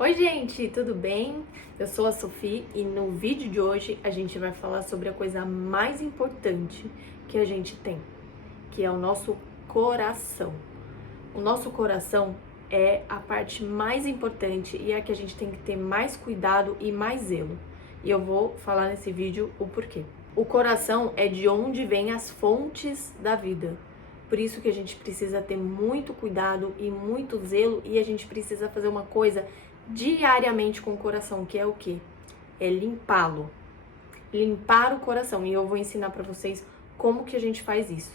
Oi gente, tudo bem? Eu sou a Sofia e no vídeo de hoje a gente vai falar sobre a coisa mais importante que a gente tem, que é o nosso coração. O nosso coração é a parte mais importante e é a que a gente tem que ter mais cuidado e mais zelo. E eu vou falar nesse vídeo o porquê. O coração é de onde vêm as fontes da vida. Por isso que a gente precisa ter muito cuidado e muito zelo e a gente precisa fazer uma coisa diariamente com o coração, que é o quê? É limpá-lo. Limpar o coração. E eu vou ensinar para vocês como que a gente faz isso,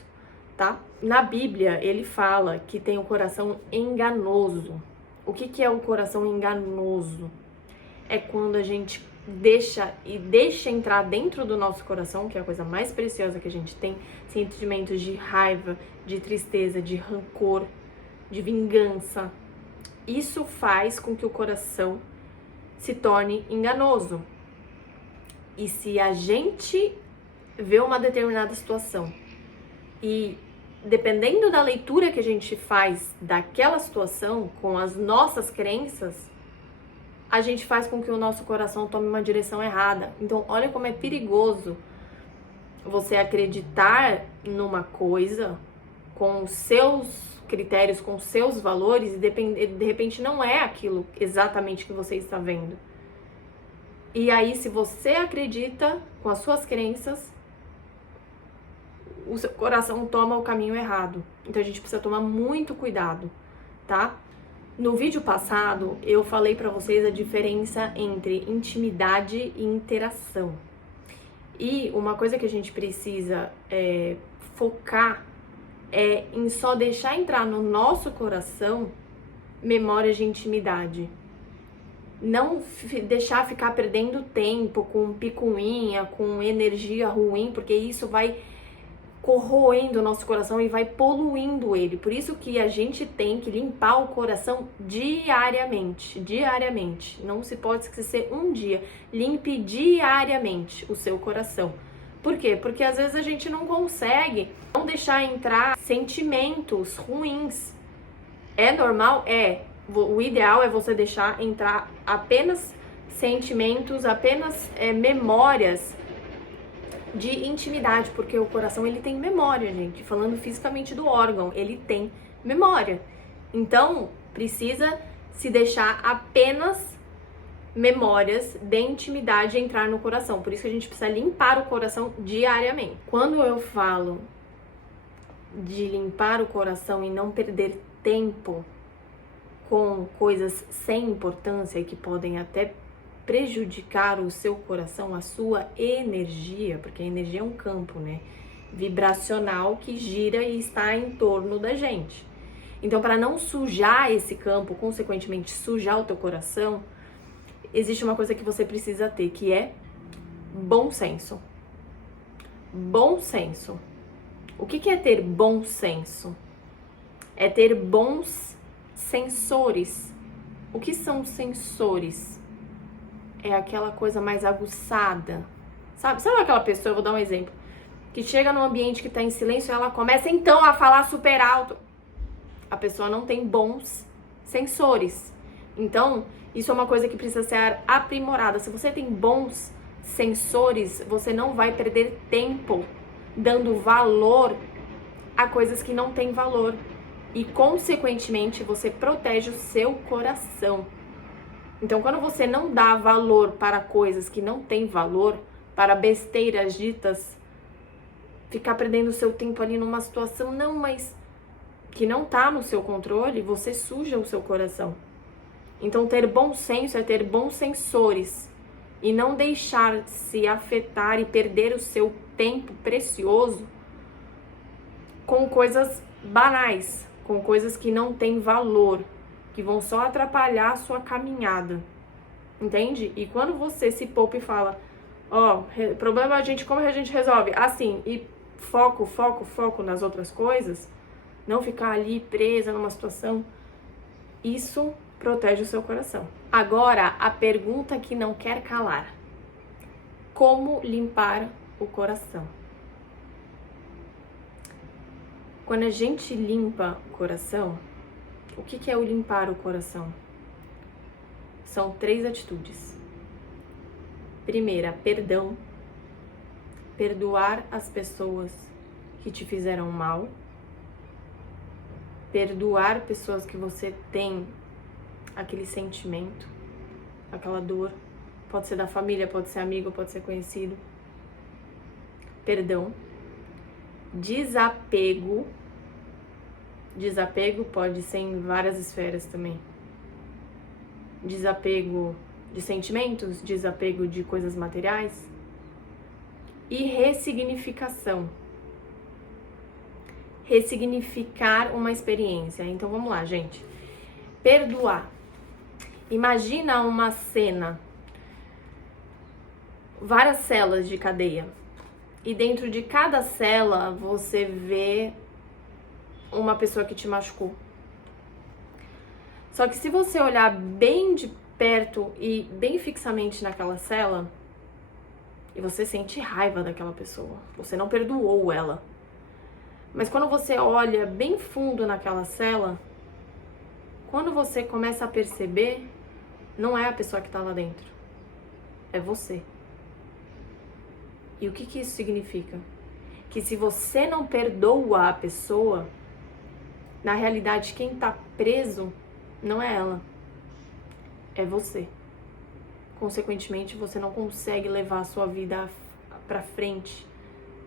tá? Na Bíblia, ele fala que tem o coração enganoso. O que que é o coração enganoso? É quando a gente deixa entrar dentro do nosso coração, que é a coisa mais preciosa que a gente tem, sentimentos de raiva, de tristeza, de rancor, de vingança. Isso faz com que o coração se torne enganoso. E se a gente vê uma determinada situação e dependendo da leitura que a gente faz daquela situação com as nossas crenças, a gente faz com que o nosso coração tome uma direção errada. Então, olha como é perigoso você acreditar numa coisa com os seus critérios, com os seus valores, e de repente não é aquilo exatamente que você está vendo. E aí, se você acredita com as suas crenças, o seu coração toma o caminho errado. Então a gente precisa tomar muito cuidado, tá? No vídeo passado, eu falei pra vocês a diferença entre intimidade e interação. E uma coisa que a gente precisa focar é em só deixar entrar no nosso coração memórias de intimidade. Não deixar ficar perdendo tempo com picuinha, com energia ruim, porque isso vai corroendo o nosso coração e vai poluindo ele. Por isso que a gente tem que limpar o coração diariamente. Diariamente. Não se pode esquecer um dia. Limpe diariamente o seu coração. Por quê? Porque às vezes a gente não consegue não deixar entrar sentimentos ruins. É normal? É. O ideal é você deixar entrar apenas sentimentos, apenas memórias de intimidade, porque o coração ele tem memória, gente. Falando fisicamente do órgão, ele tem memória. Então, precisa se deixar apenas memórias de intimidade entrar no coração. Por isso que a gente precisa limpar o coração diariamente. Quando eu falo de limpar o coração e não perder tempo com coisas sem importância e que podem até prejudicar o seu coração, a sua energia, porque a energia é um campo, né, vibracional que gira e está em torno da gente. Então, para não sujar esse campo, consequentemente sujar o teu coração, existe uma coisa que você precisa ter, que é bom senso. Bom senso. O que é ter bom senso? É ter bons sensores. O que são sensores? É aquela coisa mais aguçada, sabe? Sabe aquela pessoa, eu vou dar um exemplo, que chega num ambiente que tá em silêncio e ela começa então a falar super alto. A pessoa não tem bons sensores. Então, isso é uma coisa que precisa ser aprimorada. Se você tem bons sensores, você não vai perder tempo dando valor a coisas que não têm valor. E, consequentemente, você protege o seu coração. Então, quando você não dá valor para coisas que não têm valor, para besteiras ditas, ficar perdendo o seu tempo ali numa situação, não, mas que não tá no seu controle, você suja o seu coração. Então, ter bom senso é ter bons sensores e não deixar se afetar e perder o seu tempo precioso com coisas banais, com coisas que não têm valor, que vão só atrapalhar a sua caminhada, entende? E quando você se poupa e fala, problema como a gente resolve? Assim, e foco nas outras coisas, não ficar ali presa numa situação, isso protege o seu coração. Agora, a pergunta que não quer calar: como limpar o coração? Quando a gente limpa o coração, o que é o limpar o coração? são 3 atitudes. Primeira, perdão. Perdoar as pessoas que te fizeram mal. Perdoar pessoas que você tem aquele sentimento, aquela dor. Pode ser da família, pode ser amigo, pode ser conhecido. Perdão. Desapego. Desapego pode ser em várias esferas também. Desapego de sentimentos, desapego de coisas materiais. E ressignificação. Ressignificar uma experiência. Então vamos lá, gente. Perdoar. Imagina uma cena, várias celas de cadeia. E dentro de cada cela você vê uma pessoa que te machucou. Só que se você olhar bem de perto e bem fixamente naquela cela, e você sente raiva daquela pessoa, você não perdoou ela. Mas quando você olha bem fundo naquela cela, quando você começa a perceber, não é a pessoa que está lá dentro, é você. E o que isso significa? Que se você não perdoa a pessoa, na realidade quem está preso não é ela, é você. Consequentemente, você não consegue levar a sua vida para frente,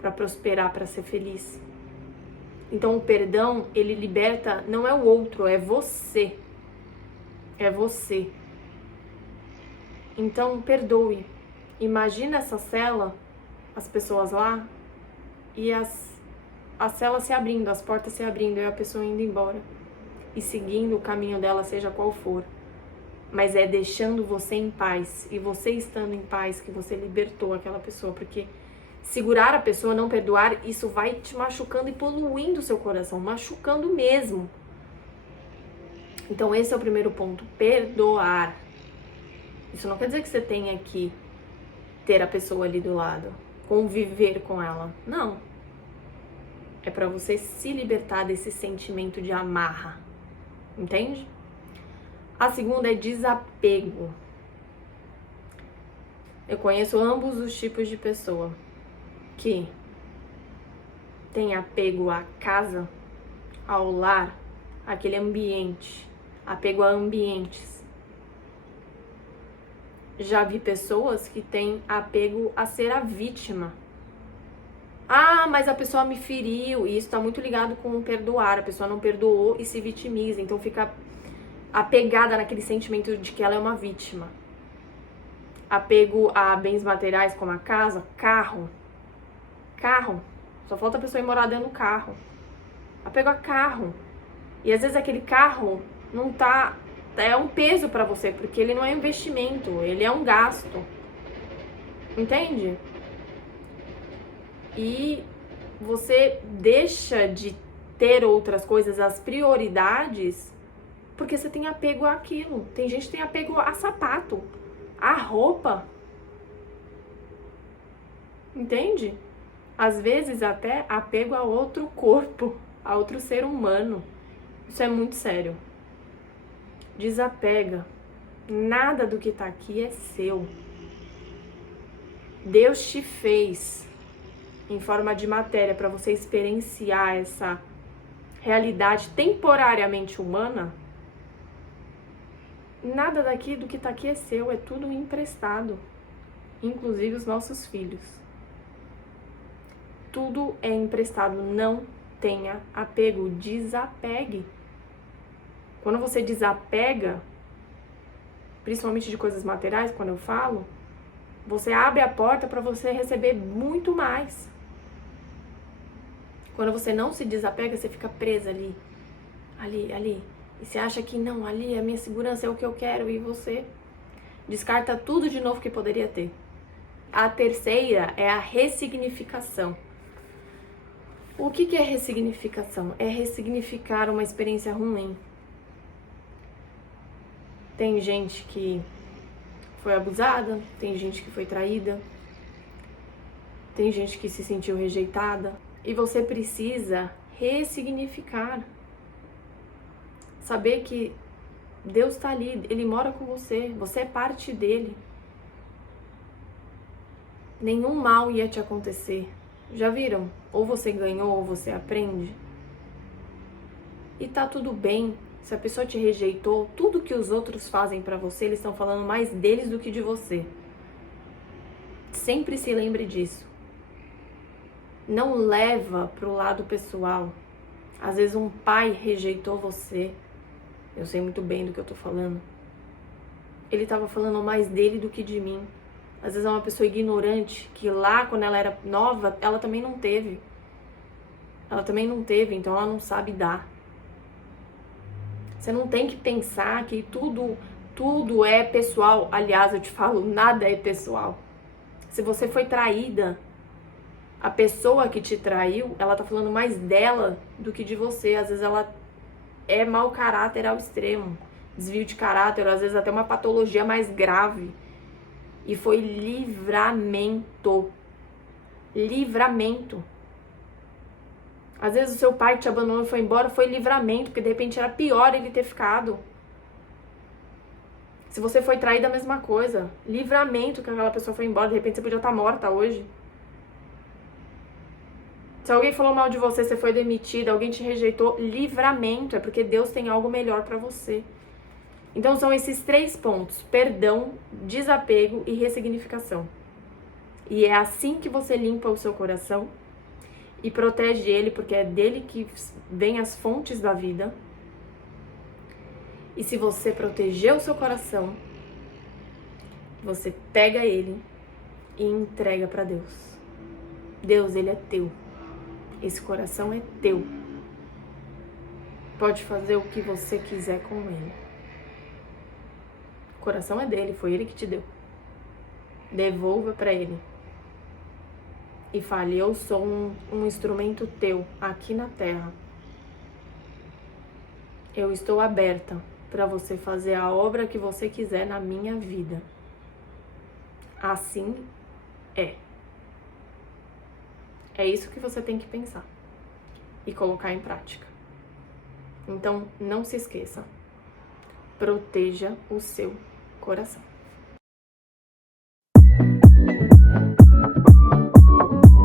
para prosperar, para ser feliz. Então o perdão, ele liberta, não é o outro, é você. É você. Então perdoe. Imagina essa cela, as pessoas lá e as celas se abrindo, as portas se abrindo e a pessoa indo embora. E seguindo o caminho dela, seja qual for. Mas é deixando você em paz. E você estando em paz que você libertou aquela pessoa. Porque segurar a pessoa, não perdoar, isso vai te machucando e poluindo o seu coração. Machucando mesmo. Então esse é o primeiro ponto. Perdoar. Isso não quer dizer que você tenha que ter a pessoa ali do lado. Conviver com ela. Não. É para você se libertar desse sentimento de amarra. Entende? A segunda é desapego. Eu conheço ambos os tipos de pessoa que tem apego à casa, ao lar, àquele ambiente, apego a ambientes. Já vi pessoas que têm apego a ser a vítima. Ah, mas a pessoa me feriu, e isso está muito ligado com o perdoar. A pessoa não perdoou e se vitimiza, então fica apegada naquele sentimento de que ela é uma vítima. Apego a bens materiais como a casa, carro. Só falta a pessoa ir morar dentro do carro. Apego a carro. E às vezes aquele carro não tá... É um peso pra você, porque ele não é investimento, ele é um gasto. Entende? E você deixa de ter outras coisas, as prioridades, porque você tem apego àquilo. Tem gente que tem apego a sapato, a roupa. Entende? Às vezes até apego a outro corpo, a outro ser humano. Isso é muito sério. Desapega. Nada do que tá aqui é seu. Deus te fez em forma de matéria para você experienciar essa realidade temporariamente humana. Nada daqui do que tá aqui é seu, é tudo emprestado, inclusive os nossos filhos. Tudo é emprestado, não tenha apego, desapegue. Quando você desapega, principalmente de coisas materiais, quando eu falo, você abre a porta para você receber muito mais. Quando você não se desapega, você fica presa ali. E você acha que não, ali a minha segurança é o que eu quero e você descarta tudo de novo que poderia ter. A terceira é a ressignificação. O que é ressignificação? É ressignificar uma experiência ruim. Tem gente que foi abusada, tem gente que foi traída, tem gente que se sentiu rejeitada. E você precisa ressignificar. Saber que Deus tá ali, Ele mora com você, você é parte dele. Nenhum mal ia te acontecer. Já viram? Ou você ganhou ou você aprende. E tá tudo bem. Se a pessoa te rejeitou, tudo que os outros fazem pra você, eles estão falando mais deles do que de você. Sempre se lembre disso. Não leva pro lado pessoal. Às vezes um pai rejeitou você. Eu sei muito bem do que eu tô falando. Ele tava falando mais dele do que de mim. Às vezes é uma pessoa ignorante, que lá quando ela era nova, ela também não teve. Então ela não sabe dar. Você não tem que pensar que tudo é pessoal. Aliás, eu te falo, nada é pessoal. Se você foi traída, a pessoa que te traiu, ela tá falando mais dela do que de você. Às vezes ela é mau caráter ao extremo, desvio de caráter, às vezes até uma patologia mais grave. E foi livramento. Livramento. Às vezes o seu pai te abandonou e foi embora, foi livramento, porque de repente era pior ele ter ficado. Se você foi traída, a mesma coisa. Livramento que aquela pessoa foi embora, de repente você podia estar morta hoje. Se alguém falou mal de você, você foi demitida, alguém te rejeitou, livramento, é porque Deus tem algo melhor pra você. Então são esses 3 pontos: perdão, desapego e ressignificação. E é assim que você limpa o seu coração e protege ele, porque é dele que vem as fontes da vida. E se você proteger o seu coração, você pega ele e entrega pra Deus. Deus, ele é teu. Esse coração é teu. Pode fazer o que você quiser com ele. O coração é dele, foi ele que te deu. Devolva pra ele. E fale: eu sou um instrumento teu aqui na terra. Eu estou aberta para você fazer a obra que você quiser na minha vida. Assim é. É isso que você tem que pensar e colocar em prática. Então, não se esqueça. Proteja o seu coração.